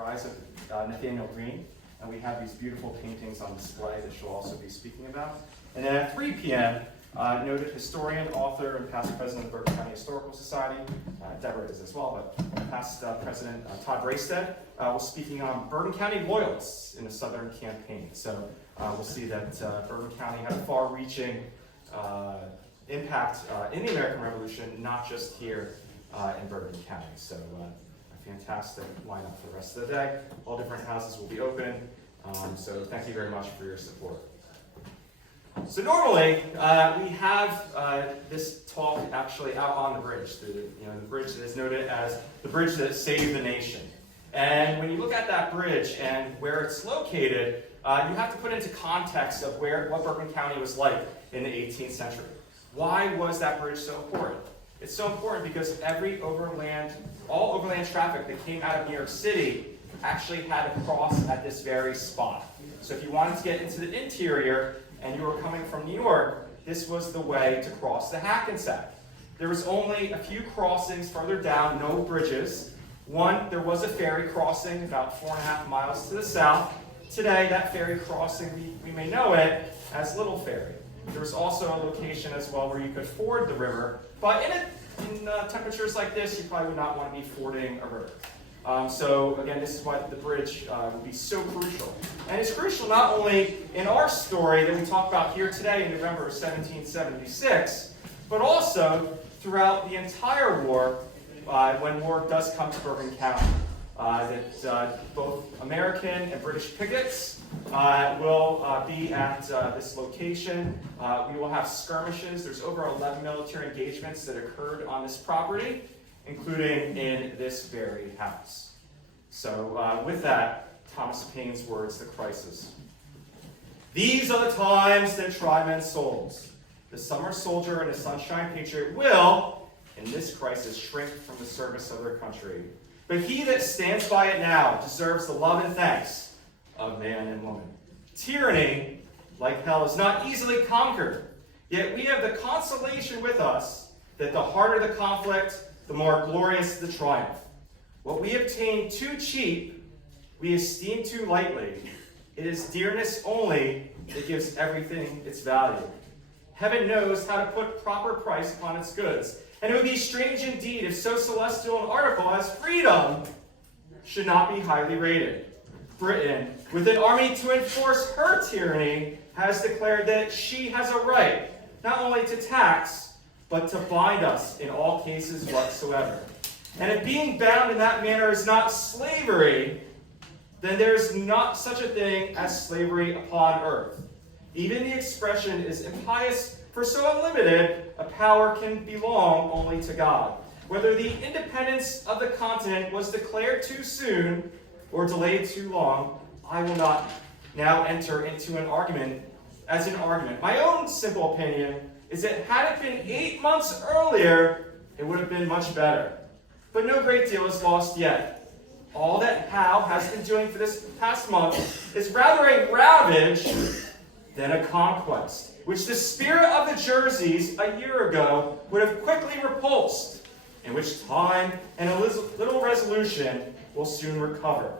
Rise of Nathaniel Green, and we have these beautiful paintings on display that she'll also be speaking about. And then at 3 p.m., noted historian, author, and past president of the Bergen County Historical Society, Deborah is as well, but past president Todd Braystead will be speaking on Bergen County loyalists in the Southern campaign. So we'll see that Bergen County had a far-reaching impact in the American Revolution, not just here in Bergen County. So a fantastic lineup for the rest of the day. All different houses will be open. So thank you very much for your support. So normally, we have this talk actually out on the bridge, the bridge that is noted as the bridge that saved the nation. And when you look at that bridge and where it's located, you have to put into context of what Bergen County was like in the 18th century. Why was that bridge so important? It's so important because all overland traffic that came out of New York City actually had to cross at this very spot. So if you wanted to get into the interior, and you were coming from New York, this was the way to cross the Hackensack. There was only a few crossings further down, no bridges. There was a ferry crossing about 4.5 miles to the south. Today, that ferry crossing, we may know it as Little Ferry. There was also a location as well where you could ford the river, but in temperatures like this, you probably would not want to be fording a river. So again, this is why the bridge will be so crucial. And it's crucial not only in our story that we talk about here today in November of 1776, but also throughout the entire war, when war does come to Bergen County. That both American and British pickets will be at this location. We will have skirmishes. There's over 11 military engagements that occurred on this property, including in this very house. So with that, Thomas Paine's words, The Crisis. These are the times that try men's souls. The summer soldier and the sunshine patriot will, in this crisis, shrink from the service of their country. But he that stands by it now deserves the love and thanks of man and woman. Tyranny, like hell, is not easily conquered. Yet we have the consolation with us that the harder the conflict, the more glorious the triumph. What we obtain too cheap, we esteem too lightly. It is dearness only that gives everything its value. Heaven knows how to put proper price upon its goods, and it would be strange indeed if so celestial an article as freedom should not be highly rated. Britain, with an army to enforce her tyranny, has declared that she has a right not only to tax, but to bind us in all cases whatsoever. And if being bound in that manner is not slavery, then there is not such a thing as slavery upon earth. Even the expression is impious, for so unlimited a power can belong only to God. Whether the independence of the continent was declared too soon or delayed too long, I will not now enter into an argument. My own simple opinion is that had it been 8 months earlier, it would have been much better. But no great deal is lost yet. All that Howe has been doing for this past month is rather a ravage than a conquest, which the spirit of the Jerseys a year ago would have quickly repulsed, in which time and a little resolution will soon recover.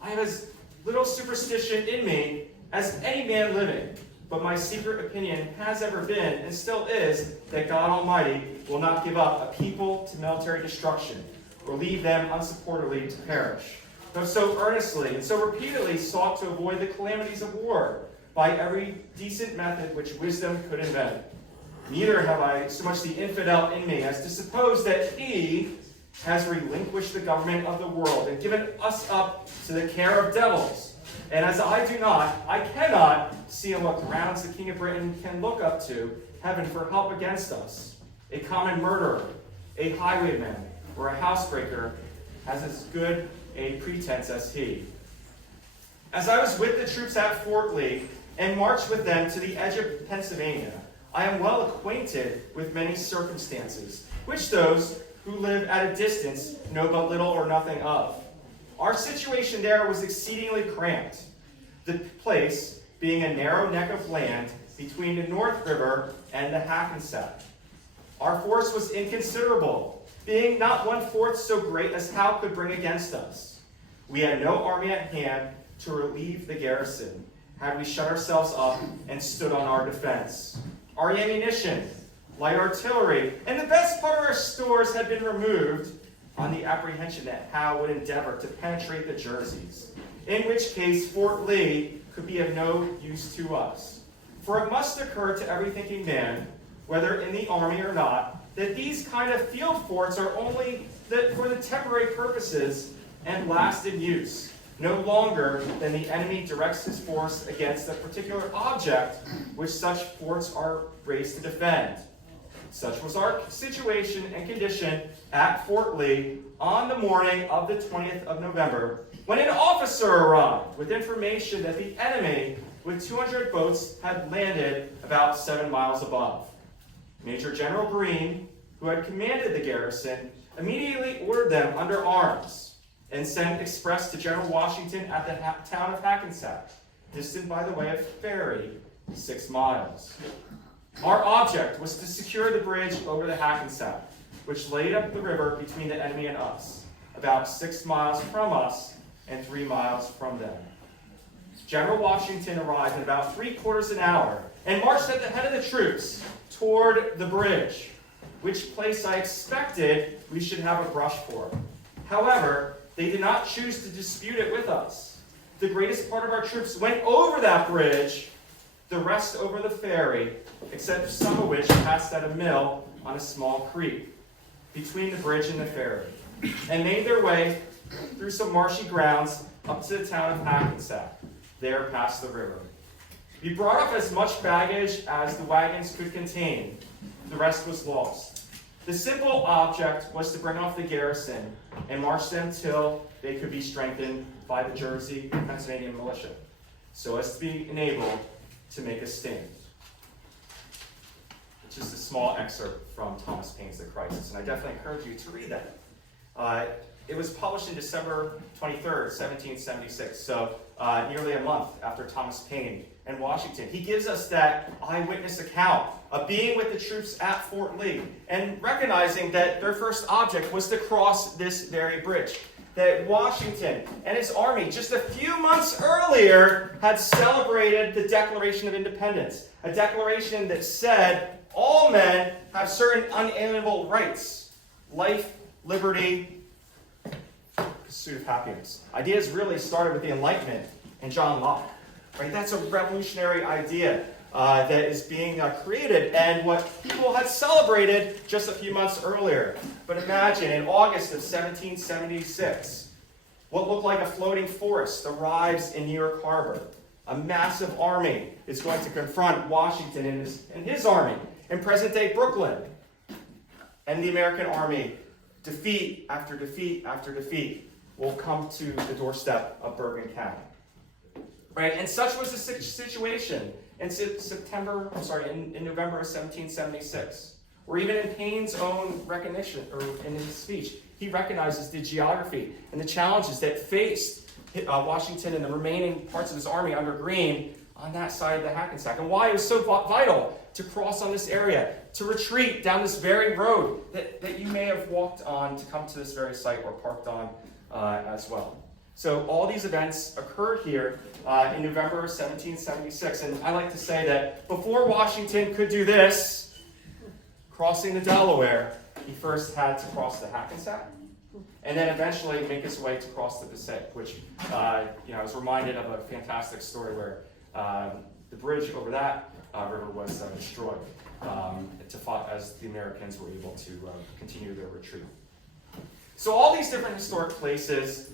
I have as little superstition in me as any man living, but my secret opinion has ever been, and still is, that God Almighty will not give up a people to military destruction, or leave them unsupportably to perish, though so earnestly and so repeatedly sought to avoid the calamities of war by every decent method which wisdom could invent. Neither have I so much the infidel in me as to suppose that he has relinquished the government of the world and given us up to the care of devils. And as I cannot see on what grounds the King of Britain can look up to heaven for help against us. A common murderer, a highwayman, or a housebreaker has as good a pretense as he. As I was with the troops at Fort Lee and marched with them to the edge of Pennsylvania, I am well acquainted with many circumstances, which those who live at a distance know but little or nothing of. Our situation there was exceedingly cramped, the place being a narrow neck of land between the North River and the Hackensack. Our force was inconsiderable, being not 1/4 so great as Howe could bring against us. We had no army at hand to relieve the garrison, had we shut ourselves up and stood on our defense. Our ammunition, light artillery, and the best part of our stores had been removed on the apprehension that Howe would endeavor to penetrate the Jerseys, in which case Fort Lee could be of no use to us. For it must occur to every thinking man, whether in the army or not, that these kind of field forts are only for the temporary purposes and last in use, no longer than the enemy directs his force against a particular object which such forts are raised to defend. Such was our situation and condition at Fort Lee on the morning of the 20th of November, when an officer arrived with information that the enemy with 200 boats had landed about 7 miles above. Major General Greene, who had commanded the garrison, immediately ordered them under arms and sent express to General Washington at the town of Hackensack, distant by the way of ferry 6 miles. Our object was to secure the bridge over the Hackensack, which laid up the river between the enemy and us, about 6 miles from us and 3 miles from them. General Washington arrived in about 3/4 an hour and marched at the head of the troops toward the bridge, which place I expected we should have a brush for. However, they did not choose to dispute it with us. The greatest part of our troops went over that bridge, the rest over the ferry, except some of which passed at a mill on a small creek between the bridge and the ferry, and made their way through some marshy grounds up to the town of Hackensack, there past the river. We brought up as much baggage as the wagons could contain. The rest was lost. The simple object was to bring off the garrison and march them till they could be strengthened by the Jersey and Pennsylvania militia, so as to be enabled to make a stand. Just a small excerpt from Thomas Paine's The Crisis, and I definitely encourage you to read that. It was published in December 23rd, 1776, so nearly a month after Thomas Paine and Washington. He gives us that eyewitness account of being with the troops at Fort Lee and recognizing that their first object was to cross this very bridge. That Washington and his army, just a few months earlier, had celebrated the Declaration of Independence, a declaration that said all men have certain unalienable rights: life, liberty, pursuit of happiness. Ideas really started with the Enlightenment and John Locke. Right? That's a revolutionary idea that is being created, and what people had celebrated just a few months earlier. But imagine, in August of 1776, what looked like a floating forest arrives in New York Harbor. A massive army is going to confront Washington and his army in present-day Brooklyn. And the American army, defeat after defeat after defeat, will come to the doorstep of Bergen County. Right? And such was the situation in November of 1776, where even in Paine's own recognition, or in his speech, he recognizes the geography and the challenges that faced Washington and the remaining parts of his army under Greene on that side of the Hackensack, and why it was so vital to cross on this area, to retreat down this very road that you may have walked on to come to this very site or parked on as well. So all these events occurred here in November of 1776. And I like to say that before Washington could do this, crossing the Delaware, he first had to cross the Hackensack, and then eventually make his way to cross the Passaic, which I was reminded of a fantastic story where the bridge over that river was destroyed as the Americans were able to continue their retreat. So all these different historic places,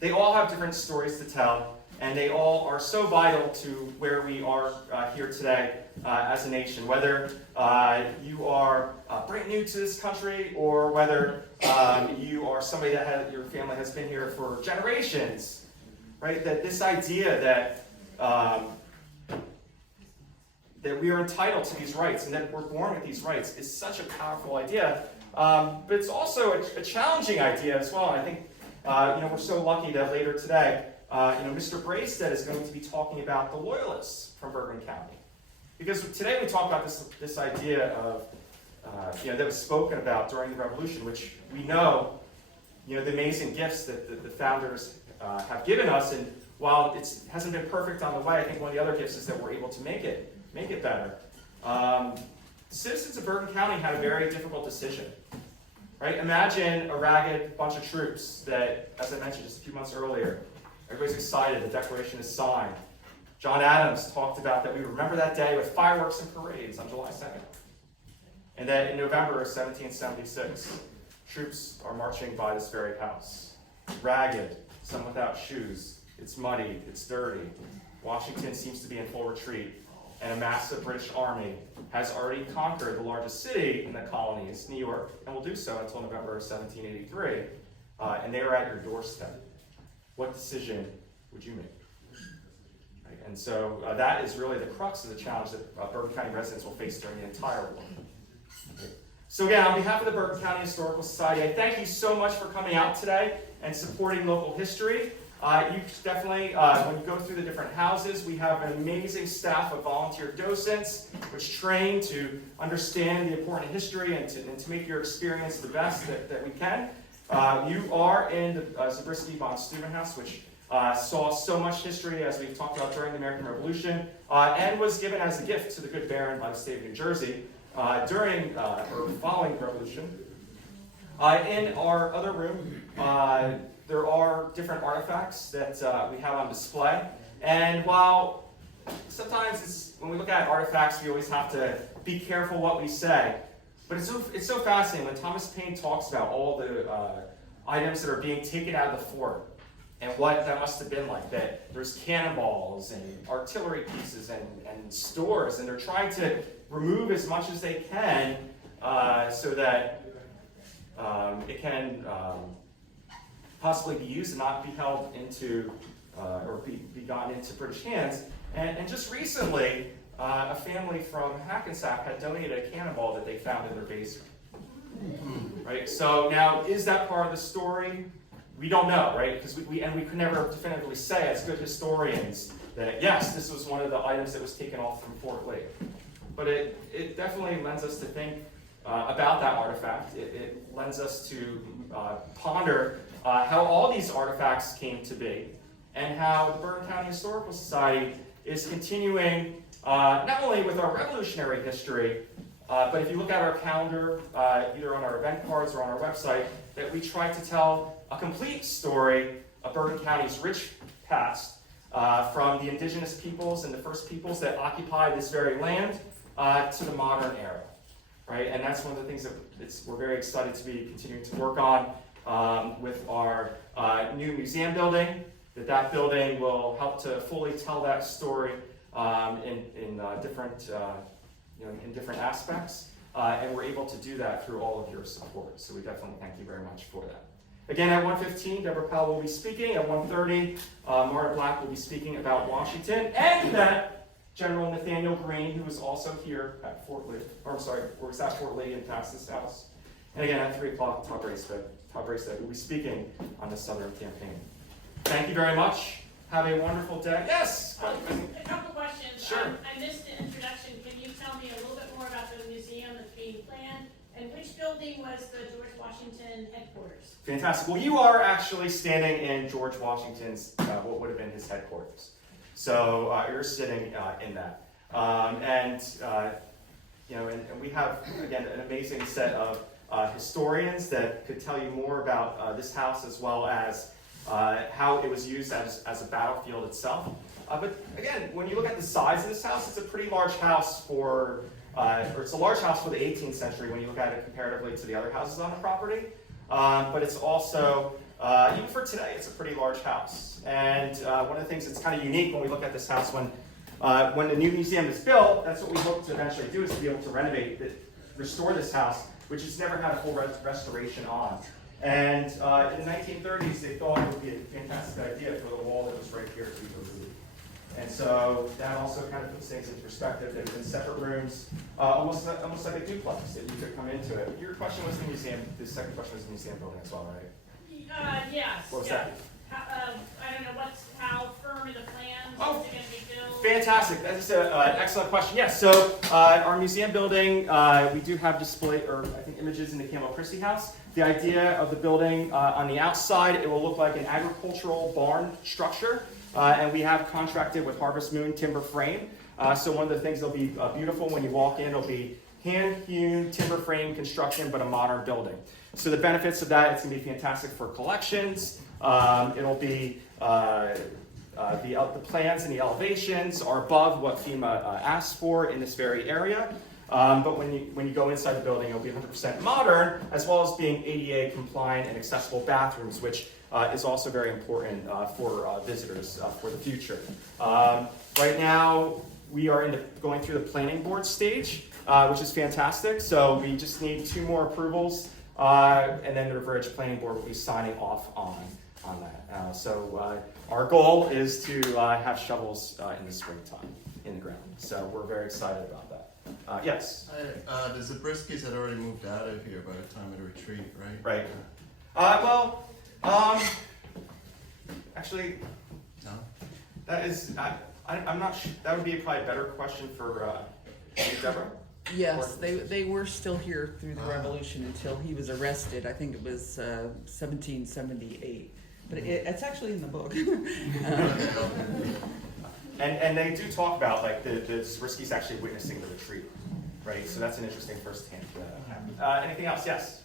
they all have different stories to tell, and they all are so vital to where we are here today as a nation. Whether you are brand new to this country, or whether you are somebody your family has been here for generations, right? That this idea that we are entitled to these rights and that we're born with these rights is such a powerful idea. But it's also a challenging idea as well. And I think we're so lucky that later today, Mr. Braystead is going to be talking about the Loyalists from Bergen County. Because today we talk about this idea of, that was spoken about during the Revolution, which we know the amazing gifts that the founders have given us. And while it hasn't been perfect on the way, I think one of the other gifts is that we're able to make it better. Citizens of Bergen County had a very difficult decision. Right? Imagine a ragged bunch of troops that, as I mentioned just a few months earlier, everybody's excited, the Declaration is signed. John Adams talked about that we remember that day with fireworks and parades on July 2nd. And that in November of 1776, troops are marching by this very house. Ragged, some without shoes. It's muddy, it's dirty. Washington seems to be in full retreat. And a massive British army has already conquered the largest city in the colonies, New York, and will do so until November of 1783. And they are at your doorstep. What decision would you make? Right? And so that is really the crux of the challenge that Bergen County residents will face during the entire war. Okay. So again, on behalf of the Bergen County Historical Society, I thank you so much for coming out today and supporting local history. You definitely, when you go through the different houses, we have an amazing staff of volunteer docents which train to understand the important history and to make your experience the best that we can. You are in the Zabriskie von Steuben House, which saw so much history, as we've talked about, during the American Revolution, and was given as a gift to the good Baron by the state of New Jersey during or following the Revolution. In our other room, there are different artifacts that we have on display. And while sometimes when we look at artifacts, we always have to be careful what we say. But it's so fascinating when Thomas Paine talks about all the items that are being taken out of the fort and what that must have been like. That there's cannonballs and artillery pieces and stores, and they're trying to remove as much as they can so that it can possibly be used and not be held into or be gotten into British hands. And just recently, a family from Hackensack had donated a cannonball that they found in their basement. Right? So now, is that part of the story? We don't know, right? Because we could never definitively say as good historians that yes, this was one of the items that was taken off from Fort Lee. But it definitely lends us to think about that artifact. It lends us to ponder how all these artifacts came to be, and how the Bergen County Historical Society is continuing not only with our revolutionary history, but if you look at our calendar, either on our event cards or on our website, that we try to tell a complete story of Bergen County's rich past, from the indigenous peoples and the first peoples that occupied this very land to the modern era. Right? And that's one of the things that we're very excited to be continuing to work on with our new museum building. That building will help to fully tell that story in different aspects, and we're able to do that through all of your support. So we definitely thank you very much for that. Again, at 1:15, Deborah Powell will be speaking. At 1:30, Marta Black will be speaking about Washington, and that General Nathaniel Green, who was also here at Fort Lee, or I'm sorry, or was at Fort Lee and passed this house. And again, at 3 o'clock, Todd Bracestead will be speaking on the Southern Campaign. Thank you very much. Have a wonderful day. Yes? A couple questions. Sure. I missed the introduction. Can you tell me a little bit more about the museum that's being planned? And which building was the George Washington headquarters? Fantastic. Well, you are actually standing in George Washington's, what would have been his headquarters. So you're sitting in that. And we have, again, an amazing set of historians that could tell you more about this house, as well as how it was used as a battlefield itself. But again, when you look at the size of this house, it's a pretty large house or it's a large house for the 18th century when you look at it comparatively to the other houses on the property. But it's also, even for today, it's a pretty large house. And one of the things that's kind of unique when we look at this house, when the new museum is built, that's what we hope to eventually do, is to be able to restore this house, which has never had a full restoration on. And in the 1930s, they thought it would be a fantastic idea for the wall that was right here to be removed. And so that also kind of puts things into perspective. There's been separate rooms, almost like a duplex that you could come into it. Your question was the museum. The second question was the museum building as well, right? Yes. What was that? I don't know, how firm are the plans? Oh, Is it gonna be built? Fantastic. That's an excellent question. Yes. So our museum building, we do have display, or I think images in the Campbell Christie House. The idea of the building on the outside, it will look like an agricultural barn structure, and we have contracted with Harvest Moon timber frame. So one of the things that'll be beautiful when you walk in, it'll be hand-hewn timber frame construction, but a modern building. So the benefits of that, it's going to be fantastic for collections. It'll be the plans and the elevations are above what FEMA asked for in this very area. But when you go inside the building, it'll be 100% modern, as well as being ADA compliant and accessible bathrooms, which is also very important for visitors for the future. Right now, we are going through the planning board stage, which is fantastic. So we just need 2 more approvals, and then the River Edge Planning Board will be signing off on that. So our goal is to have shovels in the springtime in the ground. So we're very excited about that. Yes? The Zabriskis had already moved out of here by the time of the retreat, right? Right. Actually, No? that is, I'm not sure, that would be probably a better question for Deborah. Yes, they were still here through the revolution until he was arrested. I think it was 1778. But it's actually in the book. And they do talk about like the Zabriskis actually witnessing the retreat, right? So that's an interesting firsthand. Anything else? Yes.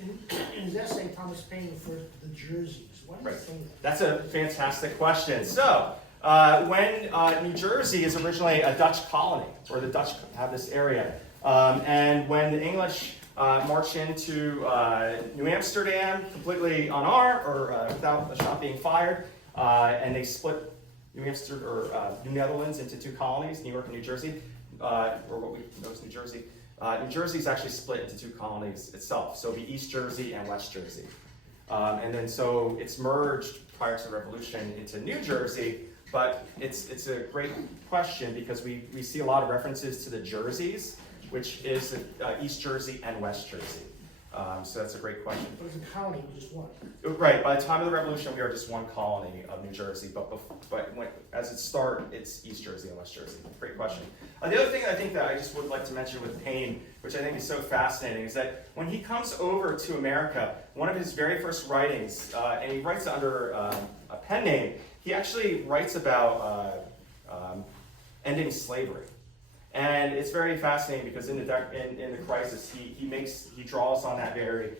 In his essay, Thomas Paine referred to the jerseys. Why do you say that? That's a fantastic question. So when New Jersey is originally a Dutch colony, or the Dutch have this area, and when the English march into New Amsterdam completely unarmed or without a shot being fired, and they split New Amsterdam or New Netherlands into 2 colonies, New York and New Jersey, or what we know as New Jersey. New Jersey is actually split into 2 colonies itself, so it'll be East Jersey and West Jersey. And then so it's merged prior to the Revolution into New Jersey, but it's a great question because we see a lot of references to the Jerseys, which is East Jersey and West Jersey. So that's a great question. But as a county, we just won. Right, by the time of the Revolution, we are just 1 colony of New Jersey, but as it started, it's East Jersey and West Jersey. Great question. The other thing I think that I just would like to mention with Paine, which I think is so fascinating, is that when he comes over to America, one of his very first writings, and he writes under a pen name, he actually writes about ending slavery. And it's very fascinating because in the crisis, he draws on that very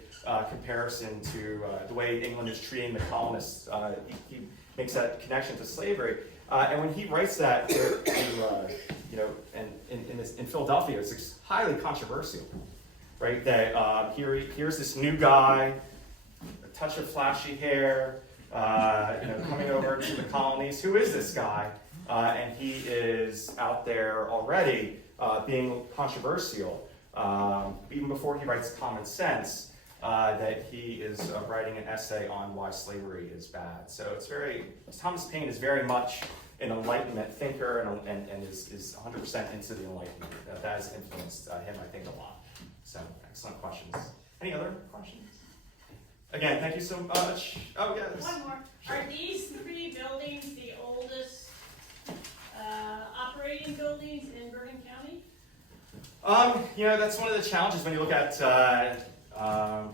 comparison to the way England is treating the colonists. He makes that connection to slavery. And when he writes that, in Philadelphia, it's highly controversial, right? That here's this new guy, a touch of flashy hair, coming over to the colonies. Who is this guy? And he is out there already being controversial, even before he writes Common Sense, that he is writing an essay on why slavery is bad. So Thomas Paine is very much an Enlightenment thinker and is 100% into the Enlightenment. That has influenced him, I think, a lot. So, excellent questions. Any other questions? Again, thank you so much. Oh, yes. One more. Sure. Are these 3 buildings the oldest operating buildings in Bergen County? That's one of the challenges when you look at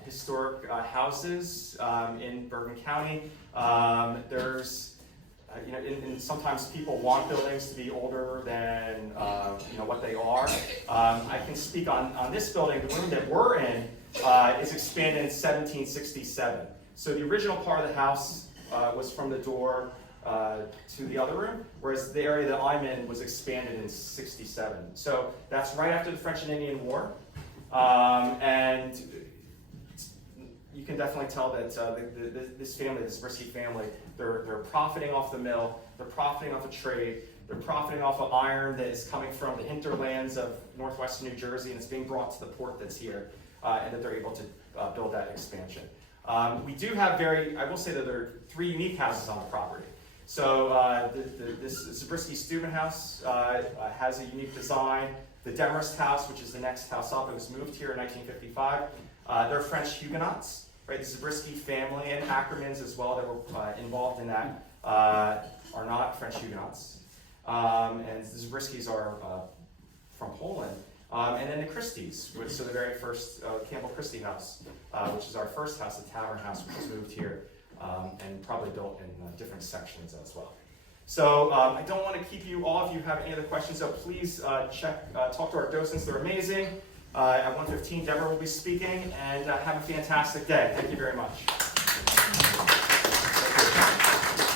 historic houses in Bergen County. There's, and sometimes people want buildings to be older than what they are. I can speak on this building. The room that we're in is expanded in 1767. So the original part of the house was from the door to the other room, whereas the area that I'm in was expanded in 67. So that's right after the French and Indian War. And you can definitely tell that this family, this Zabriskie family, they're profiting off the mill, they're profiting off the trade, they're profiting off of iron that is coming from the hinterlands of northwestern New Jersey and it's being brought to the port that's here, and that they're able to build that expansion. We do have I will say that there are 3 unique houses on the property. So this Zabriskie Steuben House has a unique design. The Demarest House, which is the next house up, it was moved here in 1955. They're French Huguenots. right? The Zabriskie family and Ackermans as well that were involved in that are not French Huguenots. And the Zabriskis are from Poland. And then the Christies, so the very first Campbell Christie house, which is our first house, the Tavern House, which was moved here and probably built in different sections as well. So I don't want to keep you, all of you have any other questions, so please talk to our docents, they're amazing. At 1:15, Deborah will be speaking, and have a fantastic day. Thank you very much. Thank you.